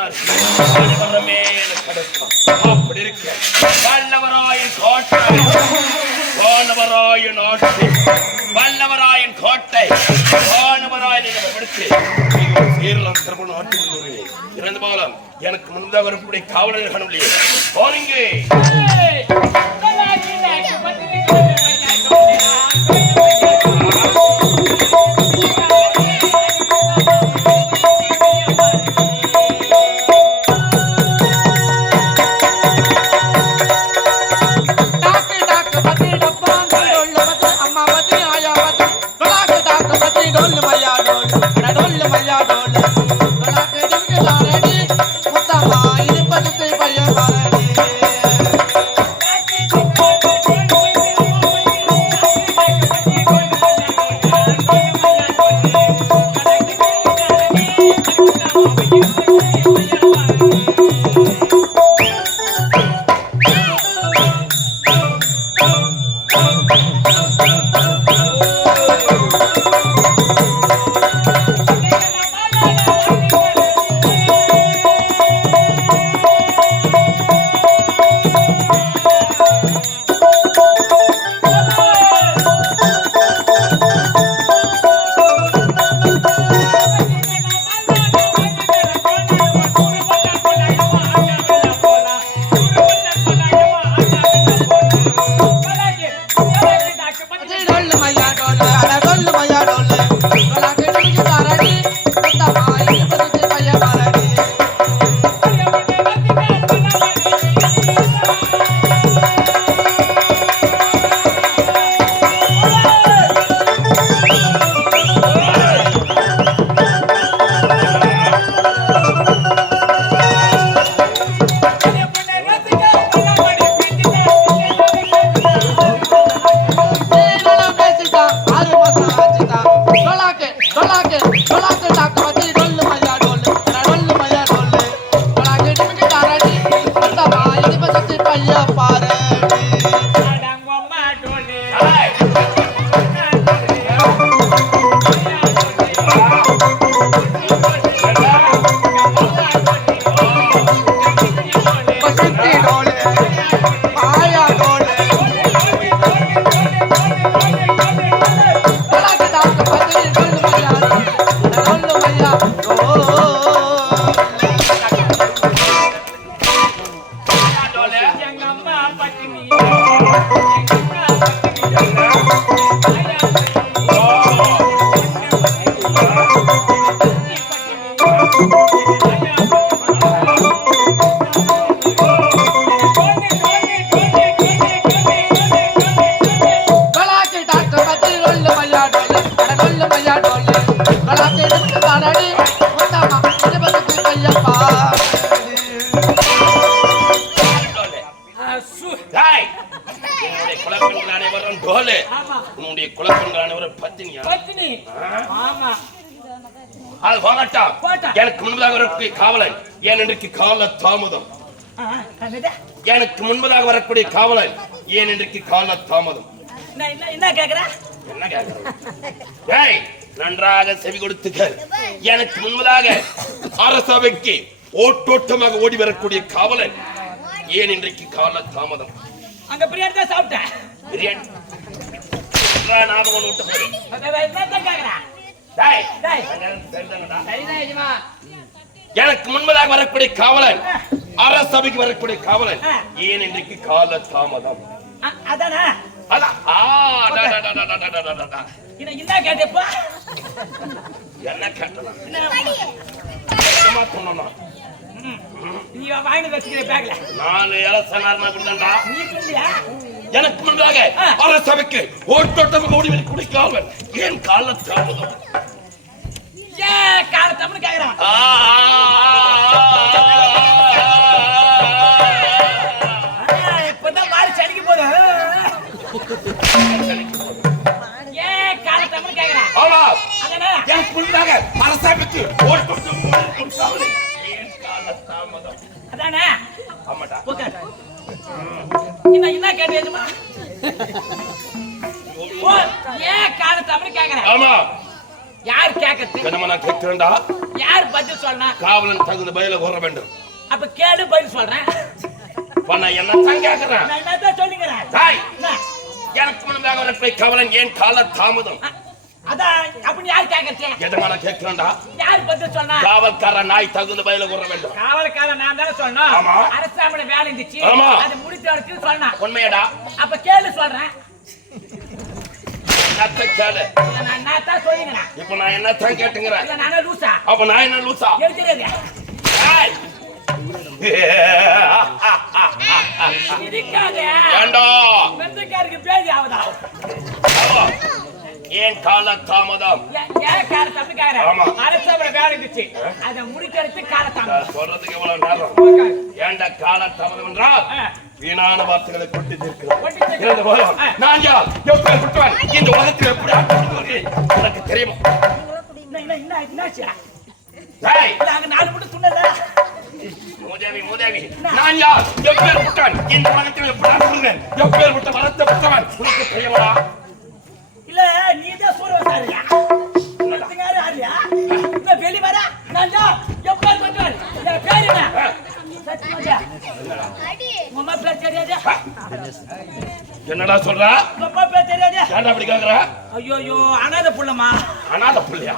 சொன்னார். அப்படி இருக்க வல்லவராயின் கோட்டை, வானவராயின் ஆட்சி, வல்லவராயின் கோட்டை, வானவராயின் படுத்து சீரலாம் திரும்ப நாட்டு இறந்து போகலாம். எனக்கு முன்பதாக வரக்கூடிய காவலர் காணவில்லையே போனீங்க. எனக்கு முன்பதாக வரக்கூடிய காவலன் ஏன் இன்றைக்கு கால தாமதம்? எனக்கு முன்பதாக வரக்கூடிய காவலன் ஏன் இன்றைக்கு கால தாமதம்? என்ன கேக்குற? என்ன கேக்குற? டேய் நன்றாக செவி கொடுத்துக்க. எனக்கு முன்பதாக அரசவைக்கு ஓட்டோட்டமாக ஓடி வரக்கூடிய காவலன் ஏன் இன்றைக்கு கால தாமதம்? அங்க பிரியாணி தான் சாப்பிட்டேன். பிரியாணி ஞாபகம் விட்டு போய் என்ன கேக்குற? எனக்கு முன்பதாக வரக்கூடிய காவலன் அரசபைக்கு வரக்கூடிய காவலன் ஏன் இன்றைக்கு கால தாமதம்? அதானே என்ன கேட்டப்பா? என்ன கேட்டா நீ வாங்கி வச்சுக்கிற பேக்ல நான் இலசனார்னா கொடுத்தா நீ சொல்லியா? எனக்கு முன்பாக அரசபைக்கு ஓட்டோட்டமாக ஓடி வரக்கூடிய காவலன் ஏன் கால தாமதம்? ஏன் கால தாமதம் கேக்குறான்? இப்பதான் மாறி சடிக்க போது. ஏன் கால தாமதம் கேக்குறான்? ஆமா அதானே எனக்கு முன்பாக அரசபைக்கு ஓட்டோட்டமாக ஓடி காவலன் ஏன் கால தாமதம்? அதானே ஆமாடா. என்ன கேட்டேமா? ஏன் கால தாமதம் கேக்குறேன்? ஆமா யார் கேட்கறது? என்னமா நான் கேட்கிறேன்டா? யார் பதில் சொல்லணும்? காவலன் தகுந்த பதில கூற வேண்டும். அப்ப கேளு, பதில் சொல்றேன். நான் என்னத்தான் கேட்கிறேன்? நான் என்னதான் சொல்லுகிறேன்? எனக்கு முன்னதாக வரக்கூடிய காவலன் ஏன் கால தாமதம்? அதான் அப்படி யார் கேட்கறது? எதமா நான் கேட்கிறேன்டா? யார் பதில் சொன்னா? காவல்கார நாய் தகுந்த பதில கூற வேண்டும். காவல்கார நான் தான் சொன்னோம். ஆமா. அரசாங்க வேலை இருந்துச்சு, ஆமா. அது முடிச்சவருக்கு சொன்னா. உண்மையடா? அப்ப கேளு சொல்றேன். கேளு. நான் தான் சொல்லுகிறேன். இப்ப நான் என்னத்தான் கேட்டுங்கிறேன்? நானே லூசா? அப்ப நான் என்ன லூசா? தெரியாது. ஏன் கால தாமதம்? சொல்றதுக்கு எவ்வளவு நேரம்? ஏண்டா கால தாமதம் என்றால் வீணான வார்த்தைகளை கொட்டி தீர்க்கிறார். நான் யார்? எப்பேர் விட்டுவான்? இந்த உலகத்தில் எப்படி ஆட்சி உனக்கு தெரியுமா? மூதேவி, நான் யார்? எப்பேர் விட்டான்? இந்த உலகத்தில் எப்படி ஆட்சி எப்பேர் விட்ட வளர்த்த விட்டவன் உனக்கு தெரியுமா? இல்ல நீதான் சொல்லுவாரியா? வெளி வர நான் எப்பேர் விட்டான்? பேர் என்ன? என்னடா சொல்ற? அப்படி கேக்குற? ஐயோ அனாத புள்ளமா. அனாத புள்ளையா?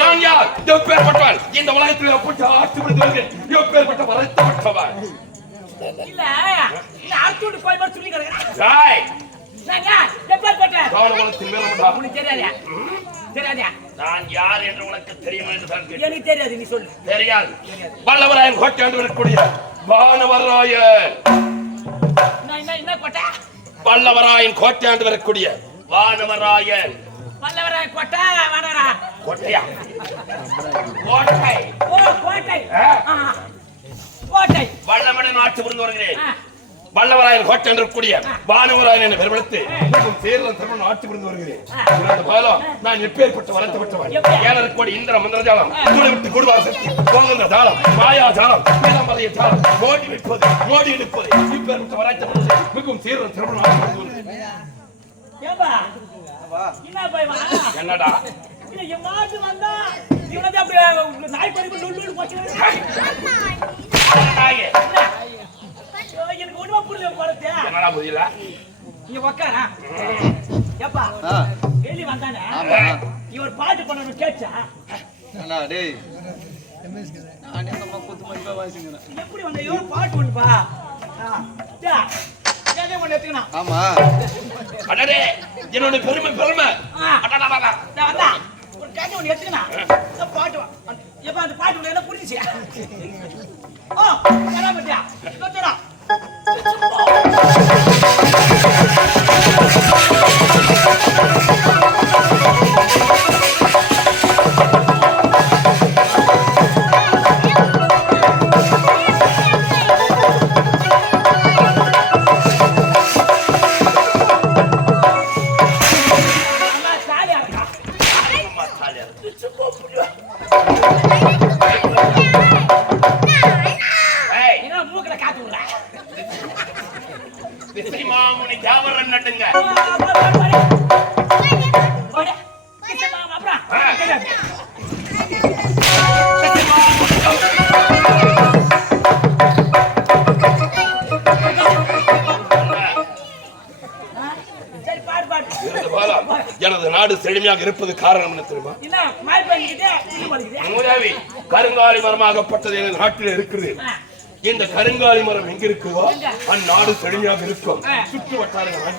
நான் யார்? எப்பேற்பட்டவன்? இந்த உலகத்தில் எப்படி ஆட்சி புரிந்து எப்பேற்பட்ட வளர்த்து விட்டவன்? இல்ல அர்த்தோடு போய் மட்டும் சொல்லி கிடக்குறேன். நான் யார் என்று உனக்கு தெரியுமா? எனக்கு தெரியாது, நீ சொல்லு. தெரியாது. வல்லவராயன் கோட்டை ஆண்டு வரக்கூடிய வானவராயன். என்ன கோட்டை? வல்லவராயன் கோட்டை ஆண்டு வரக்கூடிய வானவராயன். வல்லவராயன் கோட்டை வானவரா கோட்டையா? கோட்டை. ஓ கோட்டை. கோட்டை. வல்லவனை நாட்டு புரிந்து வருகிறேன். வல்லவராயன் கோட்டை என்று கூடிய வானவராயன் என பெருமடுத்து சேர்ந்த தமிழ் ஆட்சி புரிந்து வருகிறேன். நான் எப்பேற்பட்டு வளர்த்து விட்டவன்? ஏழரை இந்திர மந்திரஜாலம், விட்டு குடுவார் சக்தி, போகின்ற ஜாலம், மாயா ஜாலம், மேலமறைய ஜாலம், மோடி வைப்பது, மோடி எடுப்பது, இப்பேற்பட்ட வளர்த்து மிகவும் சேர்ந்த தமிழ் ஆட்சி புரிந்து வருகிறேன். என்னடா? எனக்கு ஒண்ணுமா புரியல போறது. என்னடா புரியல? நீ உட்காரா. ஏப்பா வெளிய வந்தானே இவர் பாட்டு பண்ணணும் கேட்டா? அண்ணா டேய் நான் என்னமா குத்து மணிப்பா வாசிங்கறேன். எப்படி வந்த இவர் பாட்டு பண்ணுப்பா? டா கேதே பண்ண எடுத்துக்கணும். ஆமா அடடே என்னோட பெருமை அடடா வாடா. டா ஒரு கேதே ஒன்னு எடுத்துக்கணும். இந்த பாட்டு ஏப்பா அந்த பாட்டு என்ன புரிஞ்சிச்சு? ஓ என்ன பண்றியா? தோடா எனது நாடு செழுமையாக இருப்பது காரணம் என்ன தெரியுமா? கருங்காலி மரமாகப்பட்டது எனது நாட்டில் இருக்கிறது. இந்த கருங்காலி மரம் எங்க இருக்குதோ அந்நாடு செழுமையாக இருக்கும். சுற்று வட்டாரங்கள்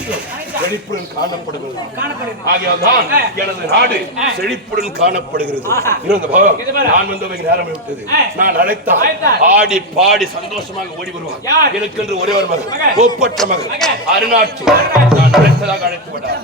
செழிப்புடன் காணப்படுகிறது. ஆகையால்தான் எனது நாடு செழிப்புடன் காணப்படுகிறது. இருந்த போதும் நான் வந்து நேரம் விட்டது. நான் அழைத்தால் ஆடி பாடி சந்தோஷமாக ஓடி வருவார். எனக்கு என்று ஒரே ஒரு மகன், ஒப்பற்ற மகன் அருணாட்சி. நான் அழைத்ததாக அழைத்து விட்டார்.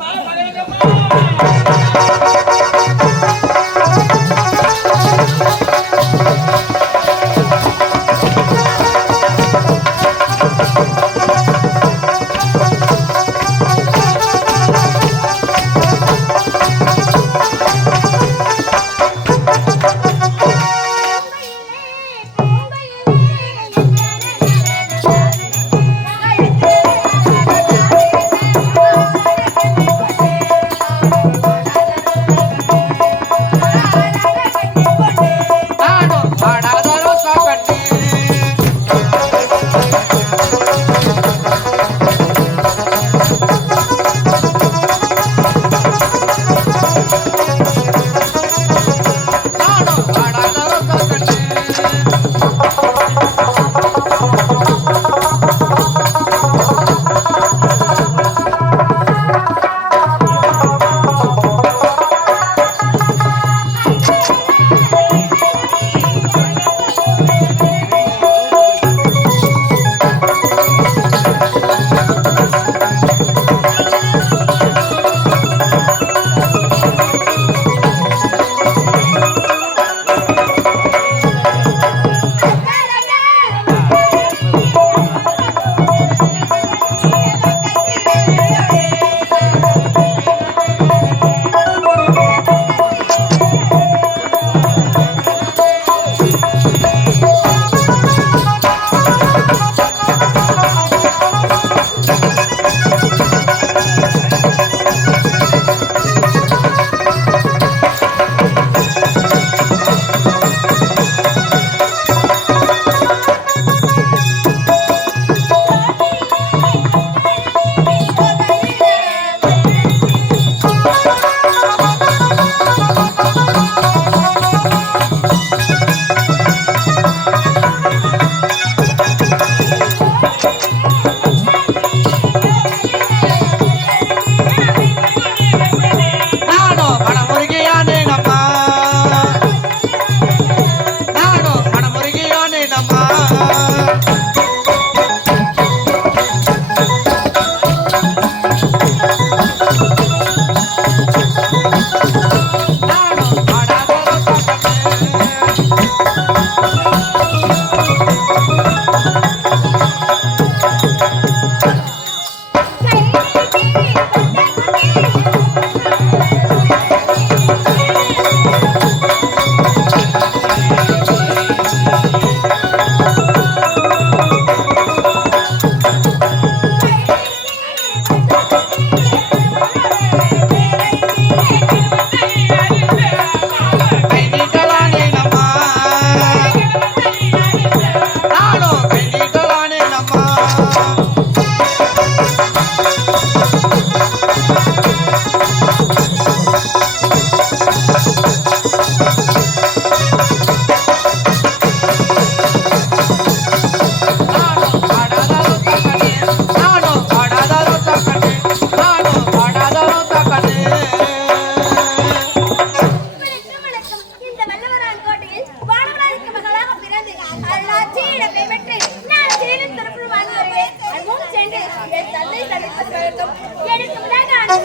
எனக்கு முன்னாடி அன்பு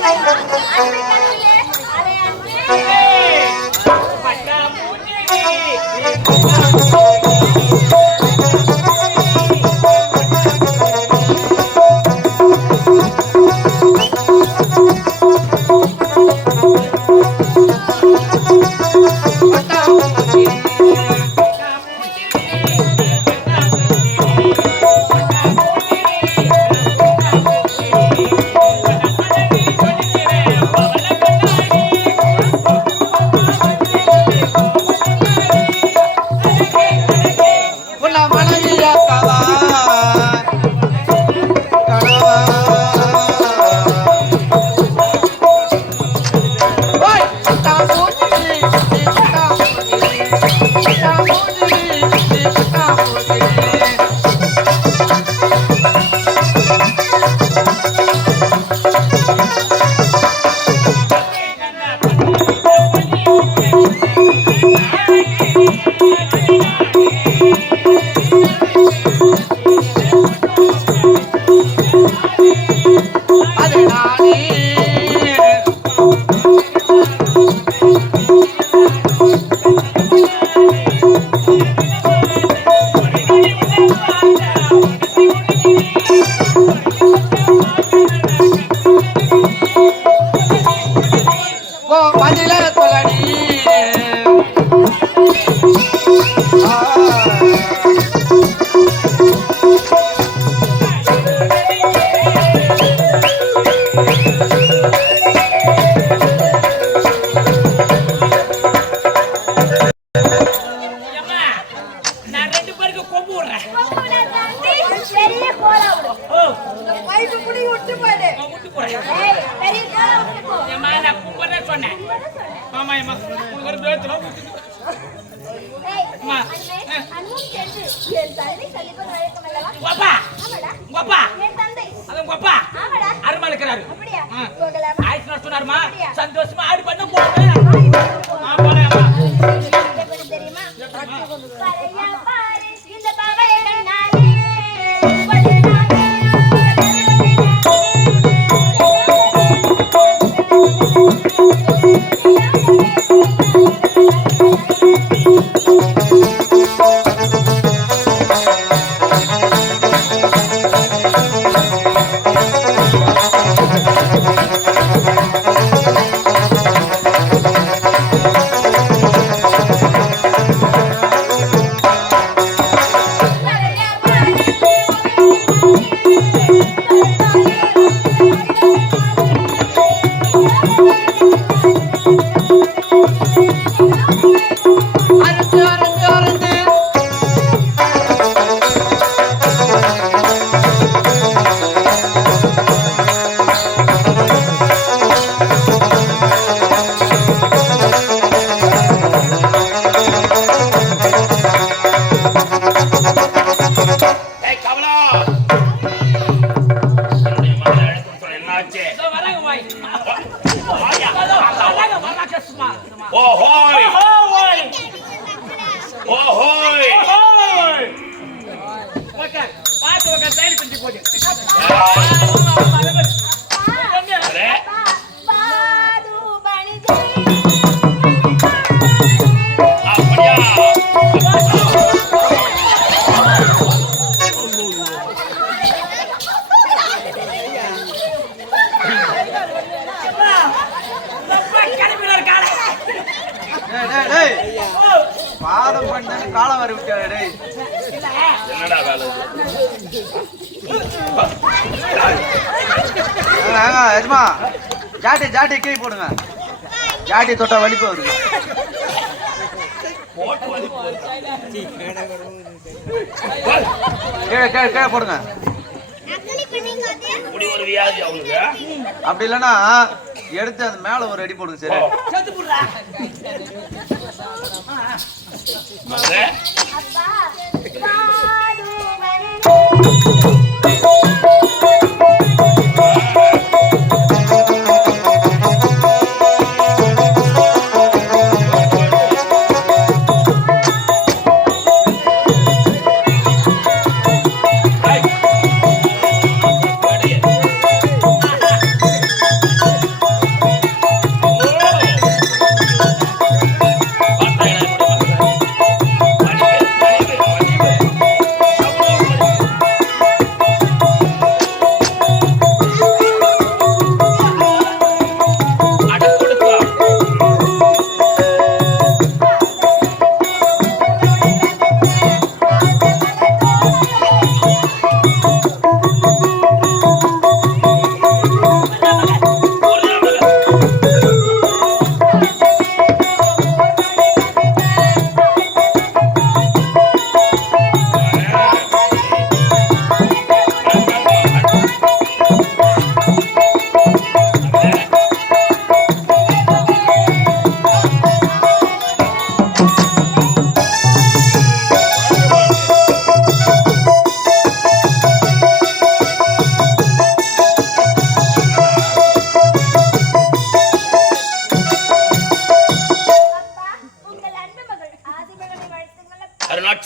கடவுளே அரை அன்பு பட்டா பூச்சி சந்தோஷமா ஆடி பண்ண பாதம் பண்ண காலம் வர விட்டாரு. என்னடா வேலை எஜமா? ஜாட்டி ஜாட்டி கீழே போடுங்க. ஜாட்டி தொட்டா வலிப்பு வருது. கீழே கீழே கீழே போடுங்க. அப்படி இல்லைன்னா எடுத்து அது மேல ஒரு அடி போடுங்க. சரி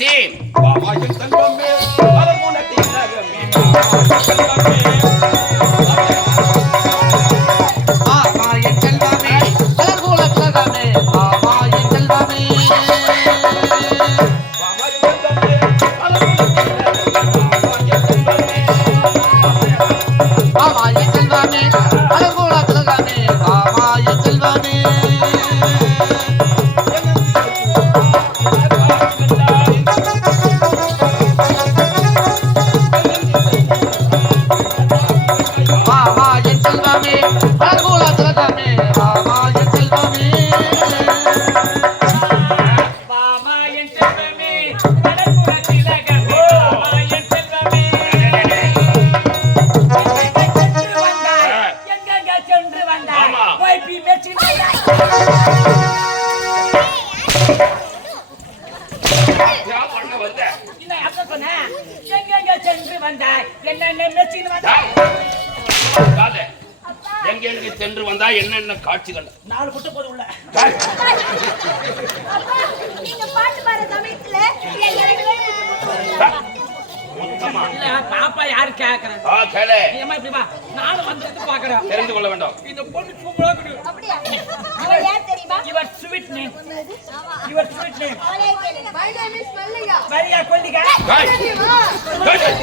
அரணாட்சி வாமாயின் செல்வமே அலர்குலத்தின் நகமே செல்வமே ஆமாயின் செல்வமே அலர்குல திலகமே ஆமாயின் செல்வமே ஆமாயின் செல்வமே அலர்குல திலகமே ஆமாயின் செல்வமே ஆமாயின் செல்வமே அலர்குல திலகமே ஆமாயின் செல்வமே மாமா என் செல்வமே அழகுல திலகமே மாமா என் செல்வமே எங்கெங்க சென்று வந்தாய் ஆமா. போய் பி மெச்சி வந்தாய் யா பண்ண வந்த இல்ல அப்ப சொன்னேன் எங்கெங்க சென்று வந்தாய் என்னென்ன மெச்சி வந்தாய் காதே எங்க எனக்கு சென்று வந்தா என்னென்ன காட்சிகள் 4 குட்ட போது உள்ள அப்பா நீங்க பாட்டு பாடுற சமயத்துல எங்க ரெண்டு பேரும் மொத்தமா இல்ல பாப்பா யாரு கேக்குறேன் கேளே ஏமா இப்படி வா நானும் வந்து பாக்குறேன் தெரிந்து கொள்ள வேண்டும் இந்த பொண்ணு சூப்பரா இருக்கு அப்படியே அவ யார் தெரியுமா யுவர் ஸ்வீட் நேம் ஆமா யுவர் ஸ்வீட் நேம் அவளே கேளுங்க மை நேம் இஸ் மல்லிகா வரியா கொல்லிகா டேய், டேய்,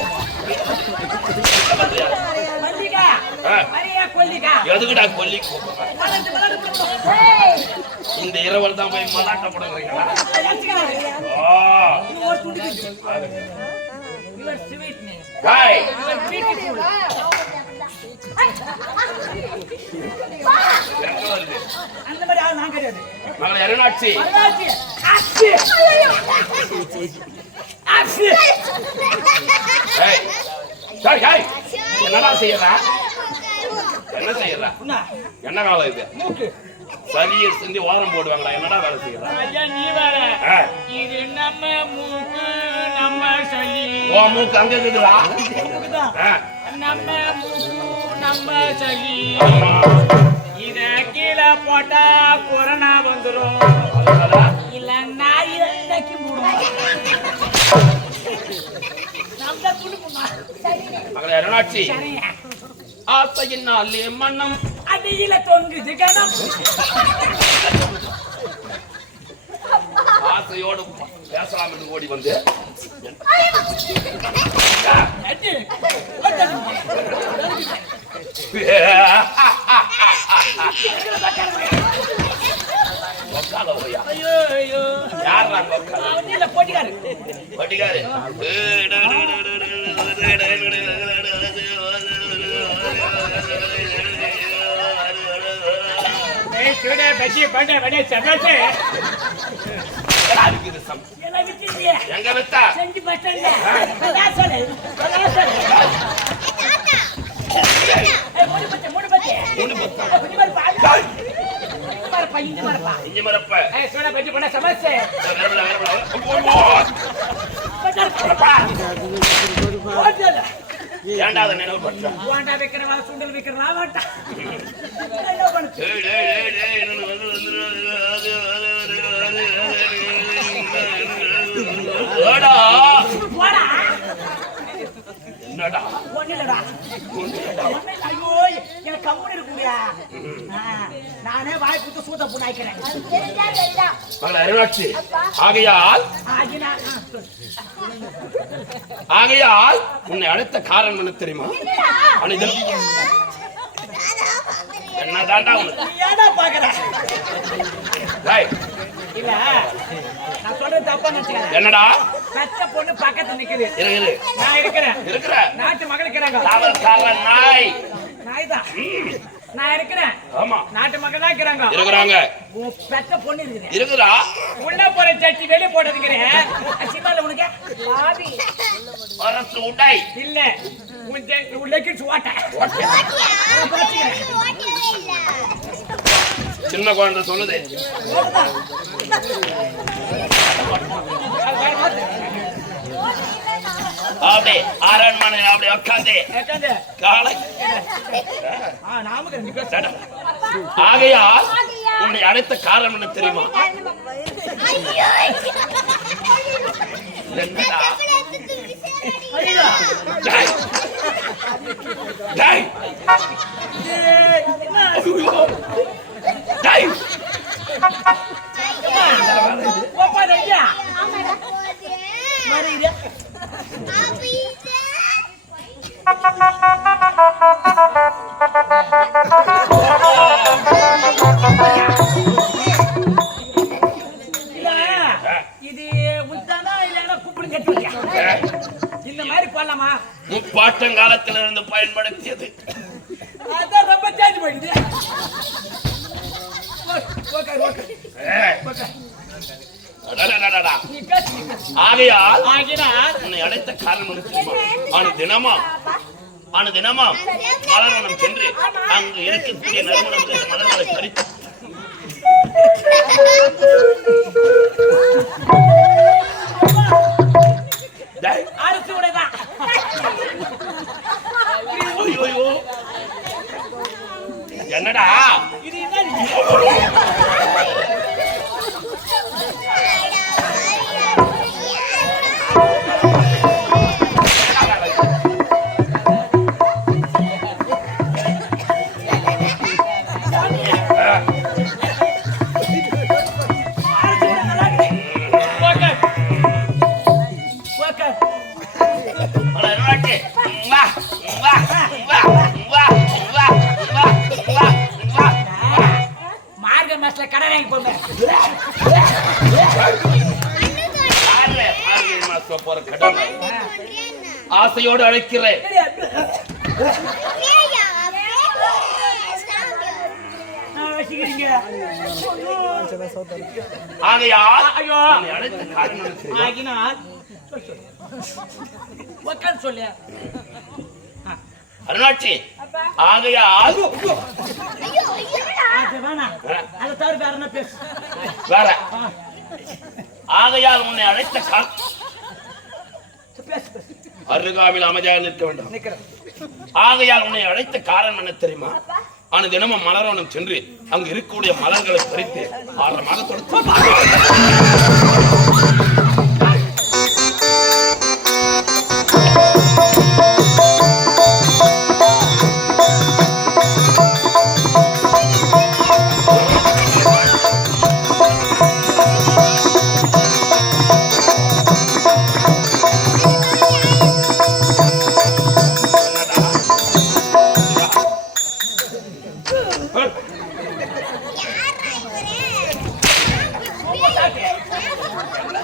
மல்லிகா ஆ. வரியா கொல்லிகா எதுக்குடா கொல்லி கூப்பிடுற? வளர்ந்து ஏய் இந்த இரவல் தான் போய் மலாட்ட போடுறீங்களா ஒரு துண்டு யுவர் ஸ்வீட் நேம் டேய் யுவர் பியூட்டிஃபுல் எங்க வருது? அந்த மாதிரி ஆள் நான் கிடையாது மகளே அருணாட்சி அருணாச்சி ஆச்சி ஆச்சி டேய் டேய், டேய், என்னடா செய்யறா என்ன செய்யறா என்ன என்ன வேலை இது மூக்கு சரிய செஞ்சு ஓரம் போடுவாங்களா என்னடா வேலை செய்யறா ஐயா நீ வேற ஆ, இது நம்ம மூக்கு நம்ம சளி ஓ மூக்கு அங்க இருக்குதுடா இதுதான். ஆ, நம்ம மூக்கு நம்ம சளி ஆமா. இத கீழே போட்டா கொரோனா வந்துரும் அதனால இல்ல நாய் நக்கி மூடும் நம்ம துணுக்குமா மகளே அருணாட்சி சரியா ஆசையினாலே மன்னம் அடியில தொங்குது கணம் ஆசையோடு பேசலாம் என்று ஓடி வந்து அடி உக்கால ஓயா ஐயோ ஐயோ யார் நான் உக்கால அவன் இல்ல போட்டிக்காரு வட்டிகாரு ஏய் சுடே பஜ்ஜி பண்ண வடை சமைச்சு இருக்குது சம். எல்லாம் விட்டுறியே எங்க வித்தா செஞ்சு பட்டல நான் சொல்லு நான் சொல்லு ஏய் மூணு பத்தி மூணு பத்தா. கொஞ்சம் பாரு பாரு இங்க பாருப்பா இஞ்சி மரப்ப ஏய் சுடே பஜ்ஜி பண்ண சமைச்சு ஓடல ஏன்டா அதை நினைவு பண்ற வாண்டா வைக்கிறவா சுண்டல் வைக்கிறவா வாண்டா என்ன பண்ணு போடா என்னடா ஒண்ணுலடா ஐயோ எனக்கு கம்முன்னு இருக்குடியா நானே வாய் குத்து சூத்த புண்ணாய்க்கிறேன் தெரிஞ்சா தெரியா மகளே அருணாட்சி ஆகையால் ஆகினா ஆகையால் உன்னை அழைத்த காரணம் என்ன தெரியுமா அனிதல் என்னதாண்டா உனக்கு நீ ஏடா பாக்குற டேய், இல்ல நான் சொல்றது தப்பா நினைச்சுக்கிறேன் என்னடா பச்சை பொண்ணு பக்கத்துல நிக்குது இரு நான் இருக்கிறேன் இருக்கிற நாட்டு மகள் இருக்கிறாங்க காவல்காரன் நாய் நாய்தான் நான் இருக்கிறேன் ஆமா நாட்டு மகள் தான் இருக்கிறாங்க இருக்கிறாங்க உன் பெத்த பொண்ணு இருக்குது இருக்குதா உள்ள போற சட்டி வெளிய போடுறதுங்கிறேன் சினிமால உனக்கு பாவி அரசு உடை இல்ல உன் லெக்கின்ஸ் ஓட்ட சின்ன குழந்தை சொல்லுது அப்படி அரண்மனையில் அப்படி உட்காந்து காலை ஆகையால் உன்னை அழைத்த காரணம் என்ன தெரியுமா என்னடா ஐயா டேய் டேய் என்ன டேய் ஓப்பா ஐயா மாறிடு இது உத்தானா இல்லைன்னா கூப்பிடு கட்டுவியா இந்த மாதிரி போடலாமா முப்பாட்டங்காலத்துல இருந்து பயன்படுத்தியது அதான் ரொம்ப சேஞ்ச் பண்ணிடுது ஓகே ஓகே ஏய், ஓகே அடடடடடா. நீ பேசு ஆகையால் ஆகினால் உன்னை அழைத்த காரணம் என்ன தெரியுமா? ஆன தினமா மலர்வனம் சென்று அங்கு இருக்கக்கூடிய நறுமணம் மலர்களை பறித்து டேய், அரசு உடையதான் ஐயோ, என்னடா இது என்ன மார்க மேட்ச்ல கடை வாங்கி போங்க போற கடமை ஆசையோடு அழைக்கிறேன். வசிக்கிறீங்க ஆகையால் ஐயோ உன்னை அழைத்த காரணம் என்ன தெரியுமா? ஆகினால் உட்காந்து சொல்லு அருணாட்சி ஆகையால் அது வேணாம் அதை தவிர வேற என்ன பேசு வேற ஆகையால் உன்னை அழைத்த பேசு பேசு அருகாமையில் அமைதியாக நிற்க வேண்டும். நிக்கிறேன் ஆகையால் உன்னை அழைத்த காரணம் என்ன தெரியுமா? ஆன தினமும் மலர்வனம் சென்று அங்கு இருக்கக்கூடிய மலர்களை பறித்து ஆழமாக தொடுத்து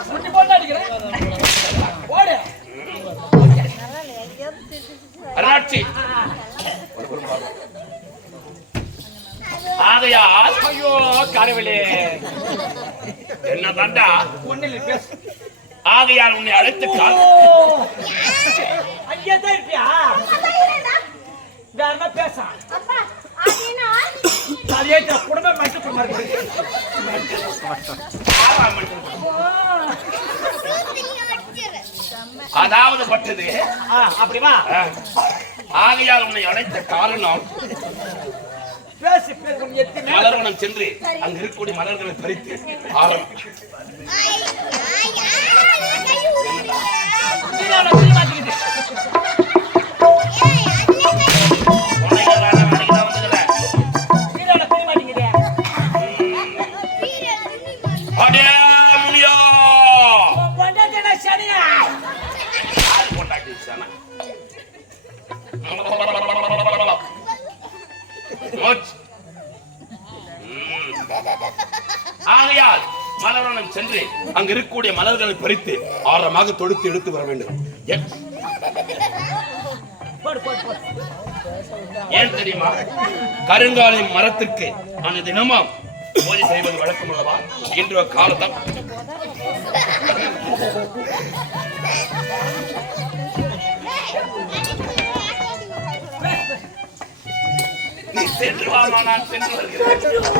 முட்டி போட்டு அடிக்கிறேன் ஓடு அருணாட்சி ஆகையால் ஐயோ கடவுளே என்ன தாண்டா ஒன்னில் பேசு ஆகையால் உன்னை அழைத்த ஐயா தான் இருப்பியா வேற என்ன பேச சரியா குடும்பம் மட்டும் குடும்பம் அதாவது பட்டது அப்படிமா ஆகையால் உன்னை அழைத்த காரணம் பேசு பேசு எத்தனை மலர்வனம் சென்று அங்கு இருக்கக்கூடிய மலர்களை பறித்து ஆகையால் மலர்வனம் சென்று அங்கு இருக்கக்கூடிய மலர்களை பறித்து ஆழமாக தொடுத்து எடுத்து வர வேண்டும். ஏன் தெரியுமா? கருங்காலி மரத்திற்கு அந்த தினமும் பூஜை செய்வது வழக்கம் அல்லவா? இன்று காலத்தான் நீ சென்று வாமா, நான் சென்று வருகிறேன்.